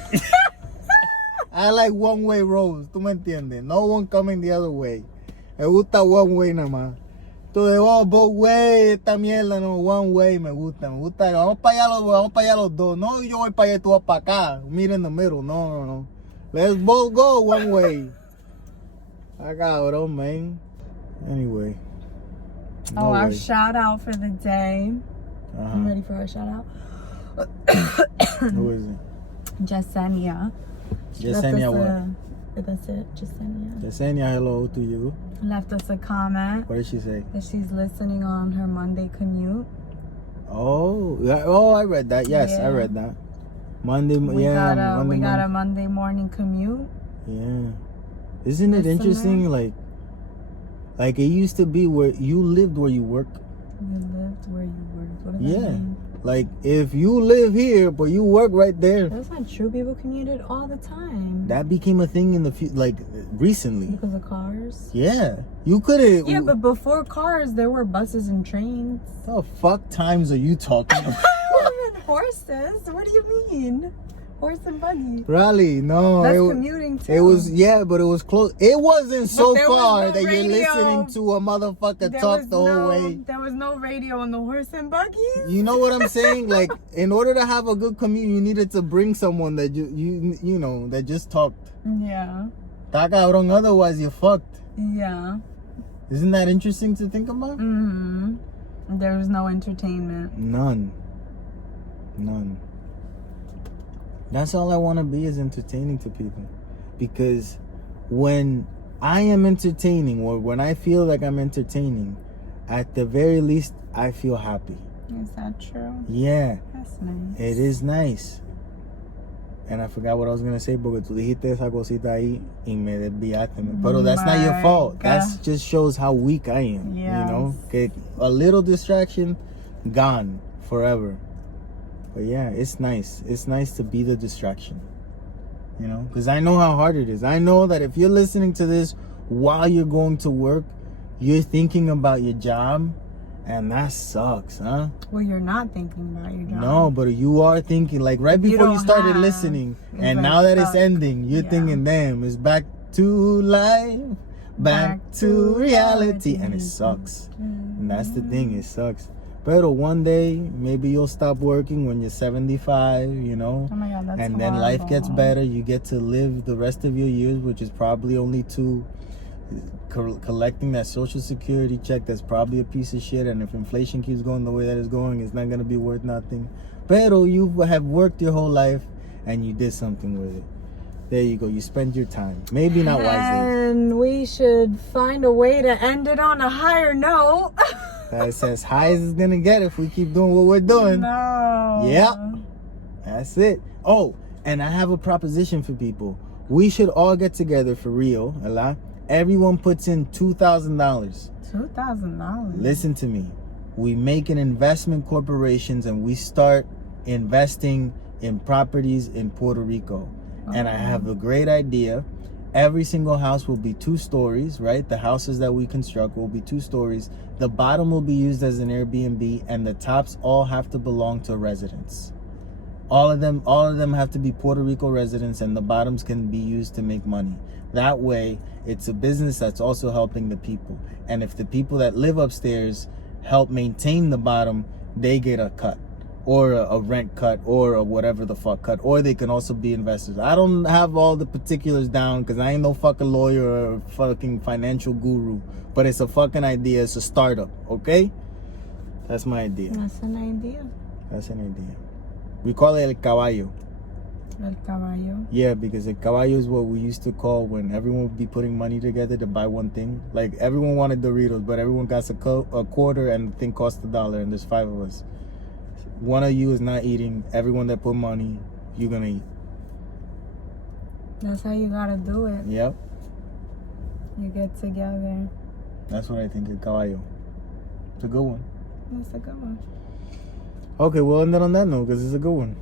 I like one-way roads, ¿tú me entiendes? No one coming the other way. Me gusta one way nada más. Tú de both way, esta mierda no, one way me gusta. Vamos para allá los dos. No, yo voy para allá y tú vas para acá. Meet in the middle. No. Let's both go one way. I cabrón, man. Anyway. Our shout out for the day. You ready for our shout out? Who is it? Jasenia. Jasenia what? That's it, Jasenia. Jasenia, hello to you. Left us a comment. What did she say? That she's listening on her Monday commute. Oh, I read that. Yes, yeah. I read that. Monday, we got a Monday morning commute. Yeah. Isn't it interesting? Like it used to be where you lived where you work. You lived where you worked. What does that mean? Like, if you live here, but you work right there. That's not true. People commuted all the time. That became a thing in the recently. Because of cars? Yeah. You couldn't. Yeah, but before cars, there were buses and trains. The fuck times are you talking about? Horses? What do you mean? Horse and buggy. Really? No. That's commuting too. It was, but it was close. It wasn't so far that you're listening to a motherfucker talk the whole way. There was no radio on the horse and buggies. You know what I'm saying? Like, in order to have a good commute, you needed to bring someone that that just talked. Yeah. Ta cabrón, otherwise you're fucked. Yeah. Isn't that interesting to think about? Mm-hmm. There was no entertainment. None. That's all I want to be, is entertaining to people. Because when I am entertaining, or when I feel like I'm entertaining, at the very least, I feel happy. Is that true? Yeah. That's nice. It is nice. And I forgot what I was going to say, porque tú dijiste esa cosita ahí y me desviaste. Pero that's not your fault. That just shows how weak I am. Yes. Que a little distraction, gone forever. But yeah, it's nice. It's nice to be the distraction. Because I know how hard it is. I know that if you're listening to this while you're going to work, you're thinking about your job, And that sucks, huh? Well, you're not thinking about your job. No, but you are thinking, like right before you started listening, and like now that stuck. it's ending, you're thinking, damn, it's back to life, back to reality. And it sucks. And that's the thing, it sucks. But one day, maybe you'll stop working when you're 75, you know? Oh my God, that's and then life gets better. You get to live the rest of your years, which is probably only two. Collecting that social security check that's probably a piece of shit, and if inflation keeps going the way that it's going, it's not going to be worth nothing. Pero you have worked your whole life and you did something with it. There you go. You spend your time. Maybe not wisely. And we should find a way to end it on a higher note. That's as high as it's going to get if we keep doing what we're doing. No. Yep. That's it. Oh, and I have a proposition for people. We should all get together for real, a lot. Everyone puts in $2,000. $2,000. Listen to me. We make an investment corporations and we start investing in properties in Puerto Rico. And I have a great idea. Every single house will be 2 stories, right? The houses that we construct will be 2 stories. The bottom will be used as an Airbnb, and the tops all have to belong to residents. All of them have to be Puerto Rico residents, and the bottoms can be used to make money. That way, it's a business that's also helping the people. And if the people that live upstairs help maintain the bottom, they get a cut, or a rent cut, or a whatever the fuck cut, or they can also be investors. I don't have all the particulars down because I ain't no fucking lawyer or fucking financial guru, but it's a fucking idea. It's a startup, okay? That's my idea. That's an idea. That's an idea. We call it el caballo. El caballo. Yeah, because el caballo is what we used to call when everyone would be putting money together to buy one thing. Like, everyone wanted Doritos, but everyone got a quarter and the thing cost $1, and there's 5 of us. One of you is not eating. Everyone that put money, you're gonna eat. That's how you gotta do it. Yep. You get together. That's what I think, el caballo. It's a good one. That's a good one. Okay, we'll end it on that note because it's a good one.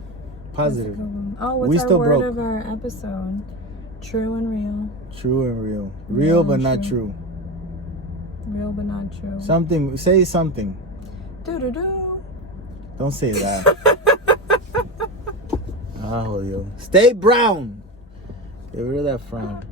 Positive. That's a good one. Oh, what's We our still word broke. of our episode? True and real. True and real. Real but and not true. Real but not true. Say something. Do-do-do. Don't say that. Oh, yo. Stay brown. Get rid of that frown.